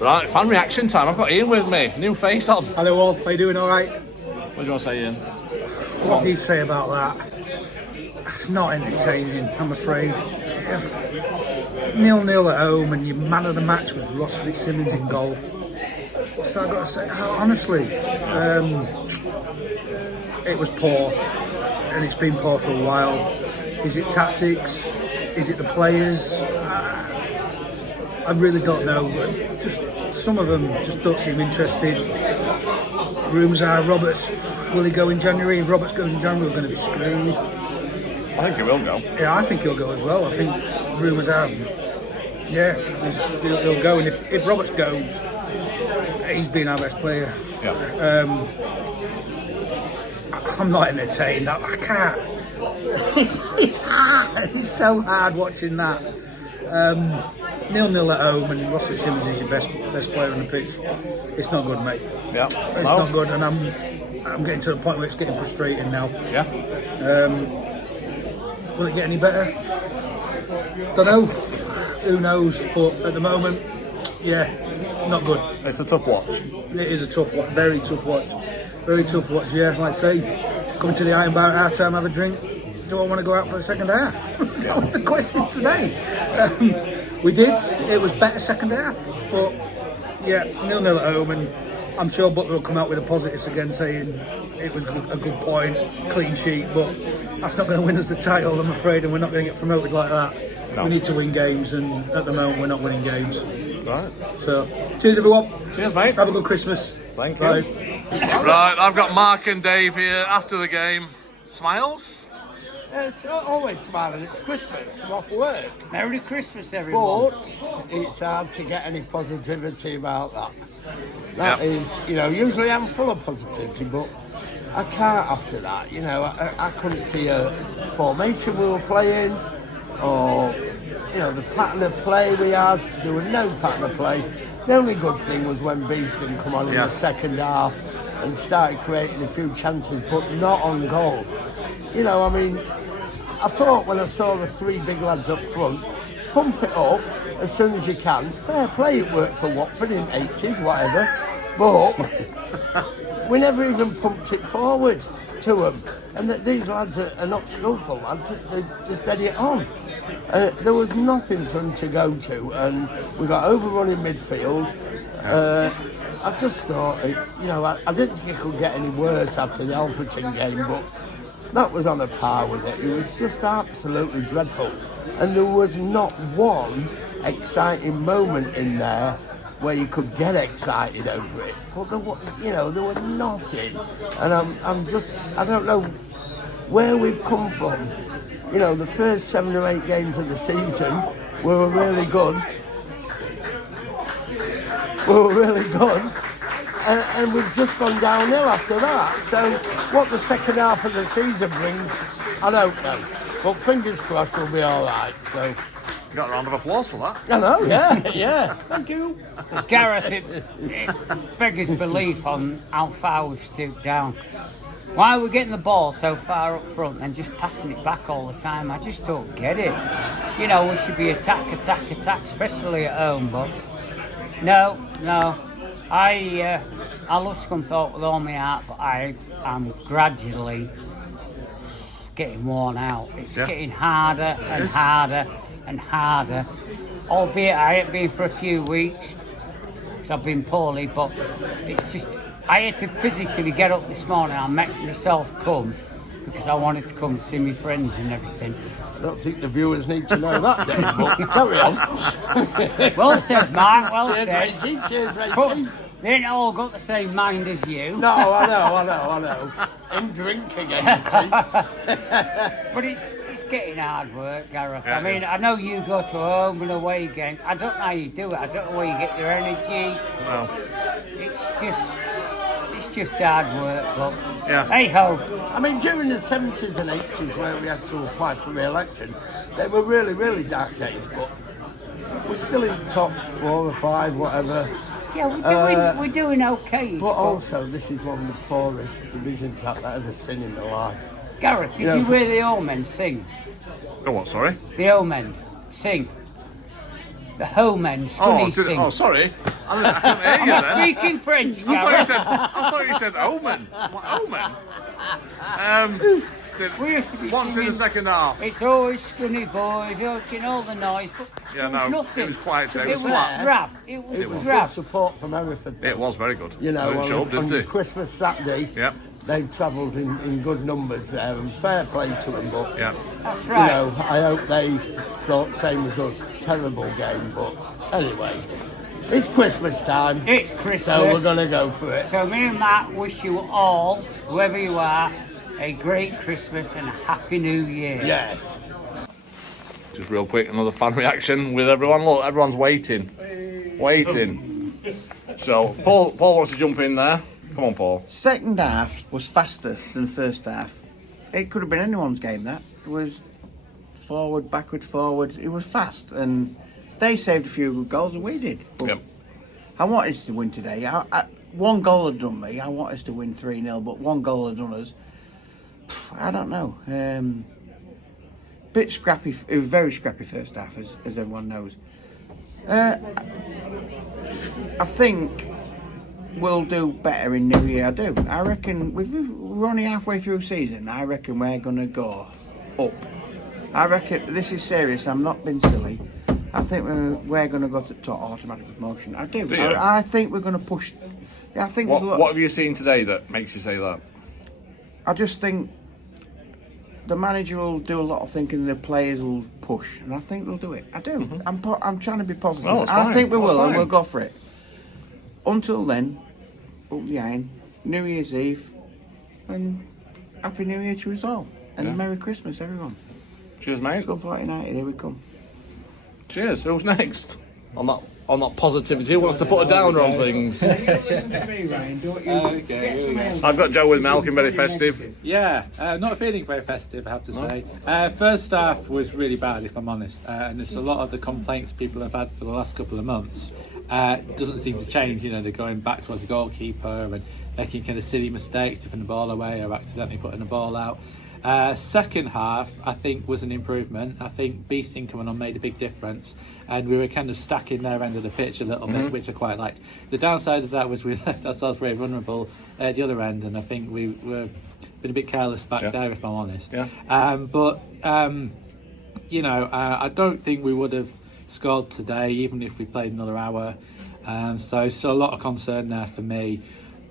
Right, fan reaction time. I've got Ian with me. New face on. Hello all, how you doing? All right? What do you want to say, Ian? What do you say about that? It's not entertaining, I'm afraid. 0-0 at home, and your man of the match was Ross Fitzsimmons in goal. So I've got to say, honestly, it was poor, and it's been poor for a while. Is it tactics? Is it the players? I really don't know. Just some of them just don't seem interested. Rumours are Roberts, will he go in January? If Roberts goes in January, we're going to be screwed. I think he will go. Yeah, I think he'll go as well. I think rumours are, yeah, he'll go. And if Roberts goes, he's been our best player. Yeah. I'm not entertained. I can't. It's hard. It's so hard watching that. 0-0 at home, and Ross Fitzsimmons is your best player on the pitch. It's not good, mate. Yeah. It's not good, and I'm getting to the point where it's getting frustrating now. Yeah. Will it get any better? Don't know. Who knows? But at the moment, yeah, not good. It's a tough watch. It is a tough watch. Very tough watch. Very tough watch. Yeah, like I say, coming to the Iron Bar at half time, have a drink. Do I want to go out for the second half? That was the question today. We did. It was better second half, but yeah, 0-0 at home, and I'm sure Butler will come out with the positives again, saying it was a good point, clean sheet, but that's not going to win us the title, I'm afraid, and we're not going to get promoted like that. No. We need to win games, and at the moment we're not winning games. Right. So, cheers everyone. Cheers, mate. Have a good Christmas. Thank you. Right, I've got Mark and Dave here after the game. Smiles? It's always smiling. It's Christmas. I'm off work. Merry Christmas, everyone. But it's hard to get any positivity about that. That is, usually I'm full of positivity, but I can't after that. I couldn't see a formation we were playing, or, the pattern of play we had. There was no pattern of play. The only good thing was when Beeston come on in the second half and started creating a few chances, but not on goal. I thought when I saw the three big lads up front, pump it up as soon as you can. Fair play, it worked for Watford in 80s, whatever. But we never even pumped it forward to them. And these lads are not skillful lads, they just had it on. There was nothing for them to go to, and we got overrun in midfield. I just thought, I didn't think it could get any worse after the Alfreton game, but that was on a par with it. It was just absolutely dreadful. And there was not one exciting moment in there where you could get excited over it. But there was nothing. And I don't know where we've come from. The first 7 or 8 games of the season were really good. And we've just gone downhill after that. So what the second half of the season brings, I don't know. But fingers crossed we'll be all right. So You got a round of applause for that. I know, yeah. Thank you. Gareth, it beggars belief on how far we've stooped down. Why are we getting the ball so far up front and just passing it back all the time? I just don't get it. We should be attack, especially at home, but no. I love Scunthorpe with all my heart, but I am gradually getting worn out. It's getting harder and harder and harder. Albeit I haven't been for a few weeks, because I've been poorly, but it's just, I had to physically get up this morning. I made myself come, because I wanted to come and see my friends and everything. I don't think the viewers need to know that, Dave, but carry on. Well said, Mark, well Cheers, said. Reggie. Cheers, Reggie. They ain't all got the same mind as you. No, I know. And drink again, you see. But it's getting hard work, Gareth. I mean, I know you go to a home and away game. I don't know how you do it. I don't know where you get your energy. Well, It's just hard work, but hey ho. I mean, during the 70s and 80s where we had to apply for re-election, they were really, really dark days, but we're still in top 4 or 5, whatever. Yeah, we're doing okay. But also, this is one of the poorest divisions I've ever seen in my life. Gareth, did you hear the old men sing? the what, sorry? The old men sing. The home end, Scunny sing. Oh, sorry. I couldn't hear you I'm then. speaking French, I Gareth. thought you said omen. What, omen? We used to be Once in singing, the second half. It's always Scunny boys, making all the noise, but Yeah, there was no, nothing. it was quiet today. It was drab. It was Good drab. support from Hereford. It was very good. You know, It showed, on didn't it? Christmas Saturday, Yep. they've travelled in good numbers there, and fair play to them. But Yeah. That's you right. know, I hope they thought same as us. Terrible game, but anyway, it's Christmas time, It's Christmas. so we're gonna go for it. So me and Matt wish you all, whoever you are, a great Christmas and a happy New Year. Yes. Just real quick, another fan reaction with everyone. Look, everyone's waiting. So, Paul wants to jump in there. Come on, Paul. Second half was faster than the first half. It could have been anyone's game, that. It was forward, backwards, forwards. It was fast, and they saved a few good goals, and we did. But Yep. I wanted us to win today. One goal had done me. I want us to win 3-0, but one goal had done us. I don't know. Bit scrappy. It was very scrappy first half, as everyone knows. I think we'll do better in New Year. I do. I reckon we're only halfway through the season. I reckon we're going to go up. I reckon this is serious. I'm not being silly. I think we're going to go to top automatic promotion. I do. Do you? I think we're going to push. I think there's a lot. What have you seen today that makes you say that? I just think the manager will do a lot of thinking. The players will push, and I think they'll do it. I do. I'm trying to be positive. Well, that's I fine. think we That's will, and fine. we'll go for it. Until then, up the iron, New Year's Eve, and Happy New Year to us all, and Yeah. Merry Christmas, everyone. Cheers, mate. Scunthorpe United, here we come. Cheers. Who's next? On that positivity, who wants to put a downer on things? I've got Joe with Malcolm, very festive. Yeah, not feeling very festive, I have to say. First half was really bad, if I'm honest, and it's a lot of the complaints people have had for the last couple of months. Doesn't seem to change. You know, they're going back towards the goalkeeper and making kind of silly mistakes, tipping the ball away or accidentally putting the ball out. Second half, I think, was an improvement. I think Beasting coming on made a big difference, and we were kind of stacking their end of the pitch a little bit, which I quite liked. The downside of that was we left ourselves very vulnerable at the other end, and I think we were been a bit careless back there, if I'm honest. Yeah. You know, I don't think we would have scored today, even if we played another hour. So still a lot of concern there for me.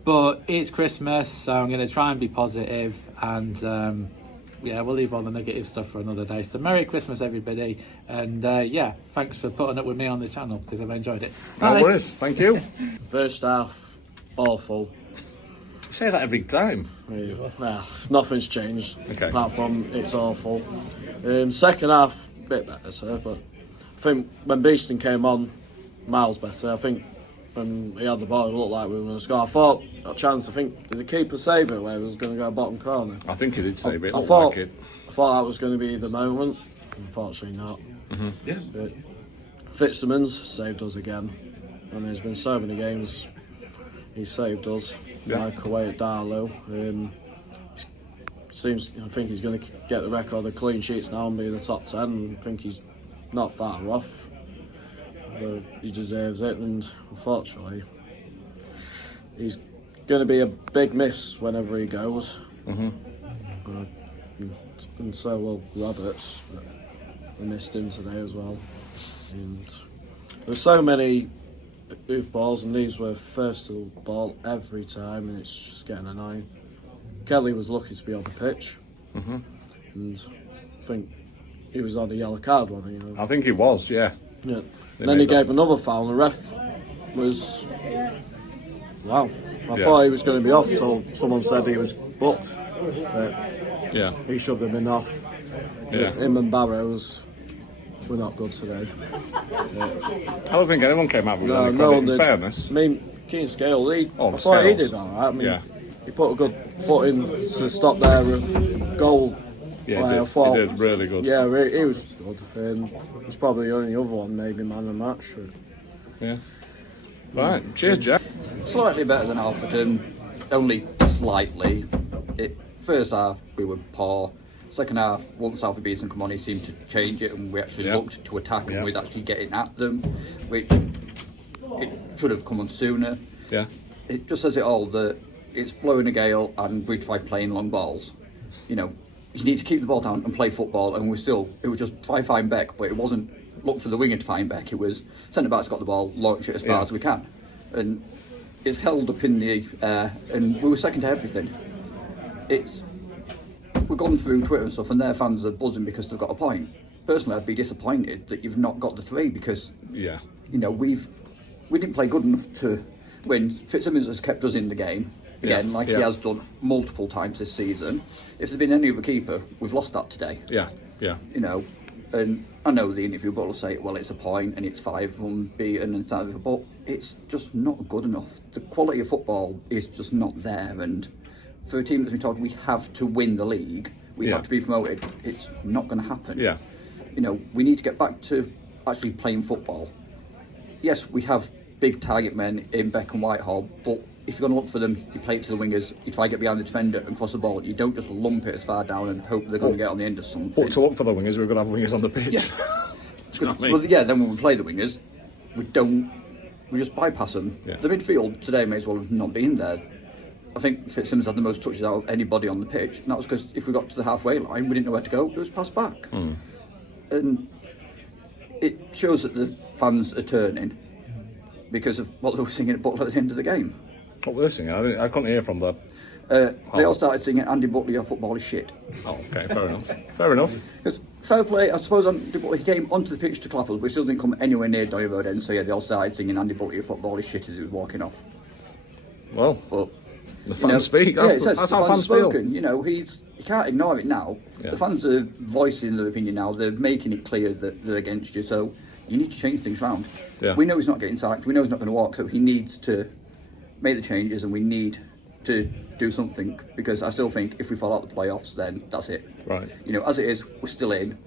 But it's Christmas, so I'm going to try and be positive, and we'll leave all the negative stuff for another day. So Merry Christmas, everybody, and thanks for putting up with me on the channel, because I've enjoyed it. No worries. Thank you. First half, awful. You say that every time. Nah, nothing's changed Okay. apart from it's awful. Second half, a bit better, sir, but I think when Beasting came on, miles better. I think when he had the ball, it looked like we were going to score. I thought a chance. I think did the keeper save it where it was going to go bottom corner? I think he did say it. I thought that was going to be the moment. Unfortunately, not. Yeah. But Fitzsimmons saved us again, and there's been so many games he saved us. Yeah. Like away at Darlow. I think he's going to get the record of clean sheets now and be in the top 10. I think he's not far off. He deserves it, and unfortunately, he's going to be a big miss whenever he goes. And so will Roberts. We missed him today as well. And there's so many hoof balls, and these were first to the ball every time, and it's just getting annoying. Kelly was lucky to be on the pitch, and I think he was on the yellow card one. You know. I think he was. Yeah. Yeah. They Then he made that. gave another foul, and the ref was. Wow. I Yeah. thought he was going to be off till someone said he was booked. But Yeah. he should have been off. Yeah. Him and Barrows were not good today. I don't think anyone came out with any No credit, one in did. fairness. I mean, Keane Scale, I thought he Scales. did alright. I mean, Yeah. he put a good foot in to stop their goal. Yeah, I he thought- did really good. Yeah, he was good. He was probably the only other one, maybe man of the match. Yeah. Right. Cheers, Jack. Slightly better than Alfreton, only slightly. First half we were poor, Second half, once Alfie Beeson come on, he seemed to change it, and we actually looked to attack, and we was actually getting at them, which it should have come on sooner. Yeah. It just says it all that it's blowing a gale, and we tried playing long balls. You know, you need to keep the ball down and play football, and it was just try find back, but it wasn't look for the winger to find back. It was centre back's got the ball, launch it as far as we can, and it's held up in the air, and we were second to everything. We've gone through Twitter and stuff, and their fans are buzzing because they've got a point. Personally, I'd be disappointed that you've not got the 3 because you know we didn't play good enough to win. Fitzsimmons has kept us in the game again, he has done multiple times this season. If there'd been any other keeper, we've lost that today. Yeah. You know, and I know the interview will say, well, it's a point and it's 5 unbeaten and that, but it's just not good enough. The quality of football is just not there, and for a team that's been told we have to win the league, we have to be promoted, it's not going to happen. Yeah. You know, we need to get back to actually playing football. Yes, we have big target men in Beck and Whitehall, but if you're going to look for them, you play it to the wingers, you try to get behind the defender and cross the ball. You don't just lump it as far down and hope they're going to get on the end of something. But to look for the wingers, we're going to have wingers on the pitch. Yeah. You know what I mean? Well, yeah, then when we play the wingers, we just bypass them. Yeah. The midfield today may as well have not been there. I think Fitzsimmons had the most touches out of anybody on the pitch, and that was because if we got to the halfway line, we didn't know where to go, it was passed back. And it shows that the fans are turning because of what they were singing at Butler at the end of the game. What were they singing? I couldn't hear from the... They all started singing, Andy Butler, your football is shit. Oh, okay, fair enough. Fair enough. Because fair play, I suppose Andy Butler, he came onto the pitch to clap us, but he still didn't come anywhere near Donny Road end, so yeah, they all started singing, Andy Butler, your football is shit as he was walking off. Well, but the fans speak. That's how fans feel. You know, you can't ignore it now. Yeah. The fans are voicing their opinion now. They're making it clear that they're against you. So you need to change things round. Yeah. We know he's not getting sacked. We know he's not going to walk. So he needs to make the changes, and we need to do something, because I still think if we fall out the playoffs, then that's it. Right. You know, as it is, we're still in,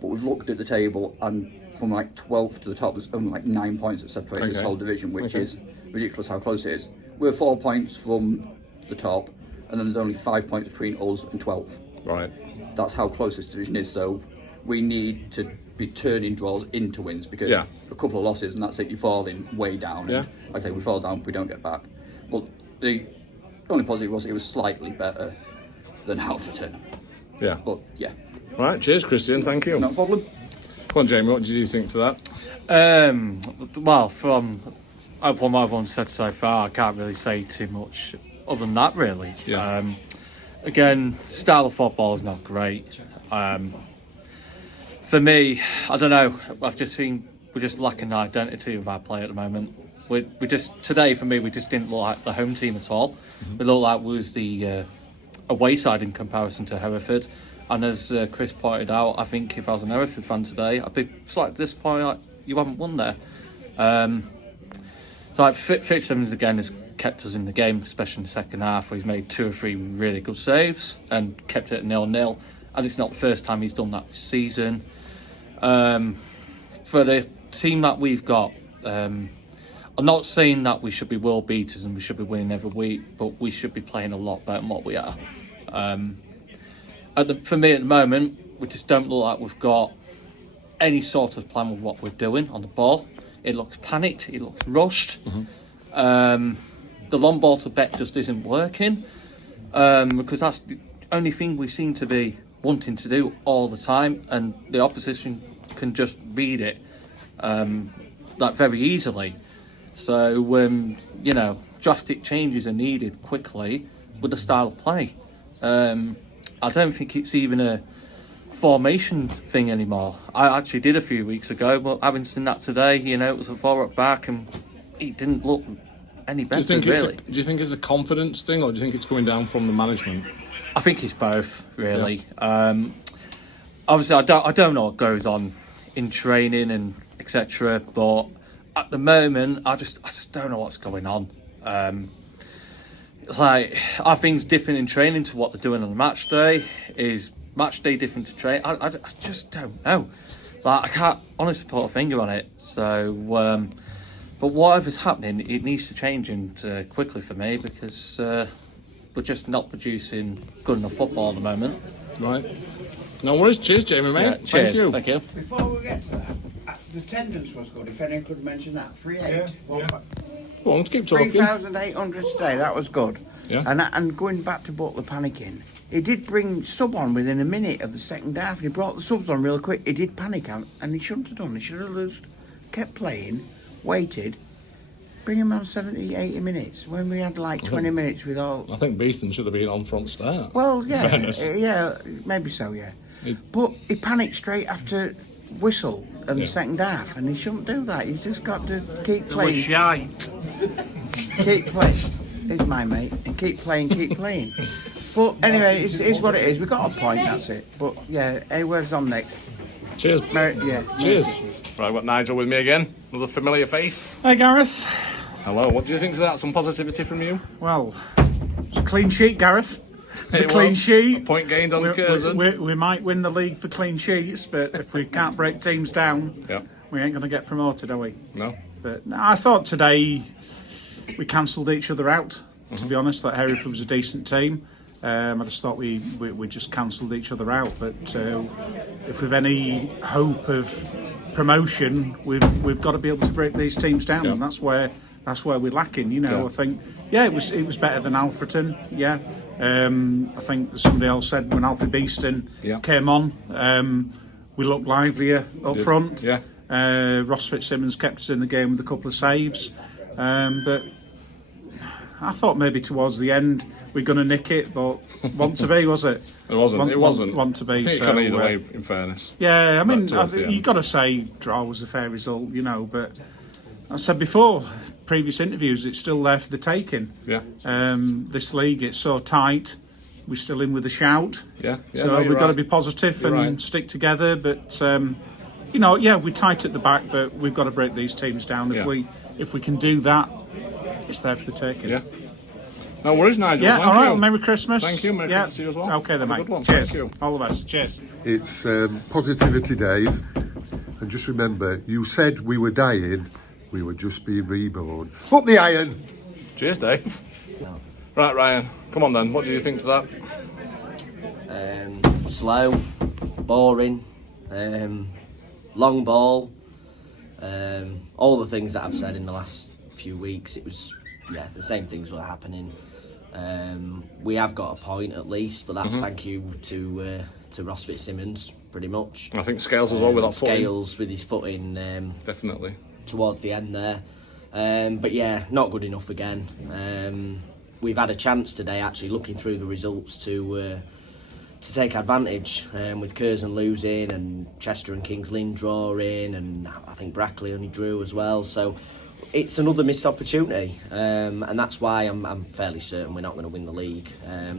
but we've looked at the table, and from like 12th to the top, there's only like 9 points that separates this whole division, which is ridiculous how close it is. We're 4 points from the top, and then there's only 5 points between us and 12th. Right. That's how close this division is. So we need to be turning draws into wins, because a couple of losses and that's it, you're falling way down. Yeah. And like I say, we fall down, we don't get back. But the only positive was it was slightly better than Halverton. Yeah. But yeah. Right, cheers, Christian, thank you. No problem. Come on, Jamie, what did you think to that? Well, from what everyone's said so far, I can't really say too much other than that, really. Yeah. Again, style of football is not great. For me, I don't know. I've just seen we're just lacking the identity of our play at the moment. We just today for me we just didn't look like the home team at all. We looked like we was the away side in comparison to Hereford. And as Chris pointed out, I think if I was an Hereford fan today, I'd be slightly disappointed like you haven't won there. Like Fitzsimmons again has kept us in the game, especially in the second half, where he's made 2 or 3 really good saves and kept it at 0-0. And it's not the first time he's done that this season. For the team that we've got, I'm not saying that we should be world beaters and we should be winning every week, but we should be playing a lot better than what we are. For me at the moment, we just don't look like we've got any sort of plan with what we're doing on the ball. It looks panicked, it looks rushed. The long ball to Beck just isn't working, because that's the only thing we seem to be wanting to do all the time, and the opposition can just read it like very easily. So you know, drastic changes are needed quickly with the style of play. I don't think it's even a formation thing anymore. I actually did a few weeks ago, but having seen that today, you know, it was a 4 back and it didn't look any better, really. Do you think it's a confidence thing, or do you think it's coming down from the management? I think it's both, really. Yeah. Obviously, I don't know what goes on in training and etc. But at the moment, I just don't know what's going on. Like, are things different in training to what they're doing on the match day? Is match day different to train? I just don't know. Like, I can't honestly put a finger on it. So, but whatever's happening, it needs to change and quickly for me, because we're just not producing good enough football at the moment. Right. No worries. Cheers, Jamie, mate. Yeah, cheers. Thank you. Before we get to that, the attendance was good. If anyone could mention that, 3-8. Go on, keep talking. 3,800 today. That was good. Yeah. And going back to Butler panicking, he did bring sub on within a minute of the second half. He brought the subs on real quick. He did panic out, and he shouldn't have done. He should have just kept playing, waited, bring him on 70, 80 minutes when we had like 20 minutes with all. I think Beeston should have been on front start. Well, yeah, Fairness. yeah, maybe so, yeah. But he panicked straight after whistle in the second half, and he shouldn't do that. He's just got to keep playing. Shy. Keep playing. He's my mate, and keep playing. But anyway, it's what it is. We got a point, that's it. But yeah, where's on next? Cheers. Yeah. Cheers. Right, I've got Nigel with me again. Another familiar face. Hey, Gareth. Hello. What do you think of that? Some positivity from you? Well, it's a clean sheet, Gareth. It's a It clean was. sheet. A point gained on Curzon. We might win the league for clean sheets, but if we can't break teams down, Yeah. we ain't going to get promoted, are we? No. But no, I thought today we cancelled each other out. To be honest, that Hereford was a decent team. I just thought we just cancelled each other out. But if we've any hope of promotion, we've got to be able to break these teams down, Yeah. and that's where we're lacking. You know, Yeah. I think it was better than Alfreton. Yeah, I think somebody else said when Alfie Beeston Yeah. came on, we looked livelier up front. Yeah. Ross Fitzsimmons kept us in the game with a couple of saves, but I thought maybe towards the end we're going to nick it, but want to be, was it? It wasn't. It wasn't. Want to be. I think it So, could either way, in fairness. yeah, I mean, towards the you've end. got to say draw was a fair result, you know. But I said before, previous interviews, it's still there for the taking. Yeah. This league, it's so tight. We're still in with a shout. Yeah. So no, you're we've got to right. be positive You're and right. stick together. But you know, yeah, we're tight at the back, but we've got to break these teams down. Yeah. If we can do that, it's there for the taking. Yeah. No worries, Nigel. Yeah, Thank all right. you. Well, Merry Christmas. Thank you. Merry Christmas to you as well. Okay, then, Have a mate. good one. Cheers. Thank you. All the best. Cheers. It's positivity, Dave. And just remember, you said we were dying, we were just being reborn. Up the iron! Cheers, Dave. Right, Ryan. Come on then. What do you think to that? Slow, boring, long ball, all the things that I've said in the last few weeks. It was, the same things were happening. We have got a point at least, but that's thank you to Ross Fitzsimmons, pretty much. I think Scales as well with that foot in. Scales with his foot in Definitely. towards the end there. But yeah, not good enough again. We've had a chance today, actually, looking through the results to take advantage, with Curzon losing and Chester and Kings Lynn drawing, and I think Brackley only drew as well. So it's another missed opportunity, and that's why I'm fairly certain we're not going to win the league.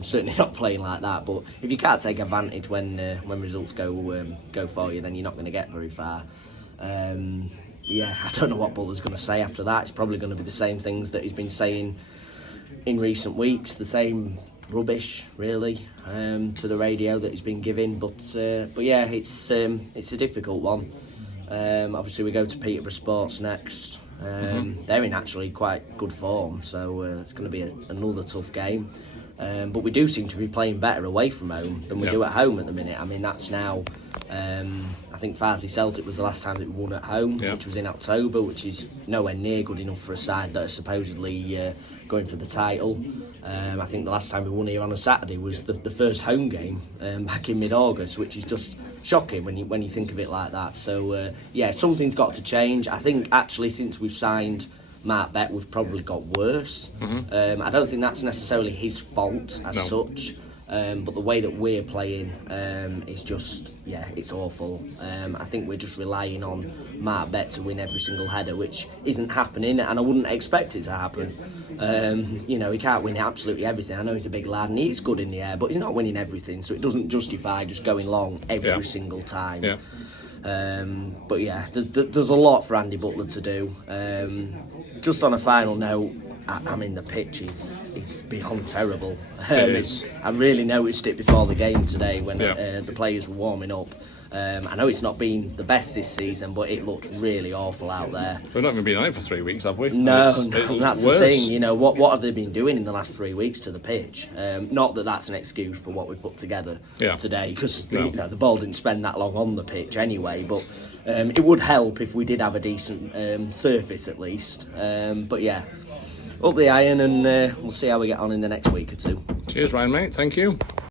Certainly not playing like that. But if you can't take advantage when results go for you, then you're not going to get very far. I don't know what Butler's going to say after that. It's probably going to be the same things that he's been saying in recent weeks, the same rubbish really to the radio that he's been giving. But yeah, it's a difficult one. Obviously we go to Peterborough Sports next. They're in actually quite good form, so it's going to be another tough game. But we do seem to be playing better away from home than we do at home at the minute. I mean, that's now, I think Farsley Celtic was the last time that we won at home, which was in October, which is nowhere near good enough for a side that are supposedly going for the title. I think the last time we won here on a Saturday was the first home game back in mid-August, which is just shocking when you think of it like that. So yeah, something's got to change. I think actually since we've signed Mark Beck, we've probably got worse. I don't think that's necessarily his fault as such, but the way that we're playing is just, it's awful. I think we're just relying on Mark Beck to win every single header, which isn't happening, and I wouldn't expect it to happen. He can't win absolutely everything. I know he's a big lad and he's good in the air, but he's not winning everything, so it doesn't justify just going long every single time. But yeah, there's a lot for Andy Butler to do. Just on a final note, I mean, the pitch is beyond terrible. It is. I really noticed it before the game today when the players were warming up. I know it's not been the best this season, but it looked really awful out there. We've not even been on it for 3 weeks, have we? No, It's that's worse. the thing. You know, what have they been doing in the last 3 weeks to the pitch? Not that that's an excuse for what we put together today, because you know, the ball didn't spend that long on the pitch anyway. But it would help if we did have a decent surface at least. But yeah, up the iron, and we'll see how we get on in the next week or two. Cheers, Ryan, mate. Thank you.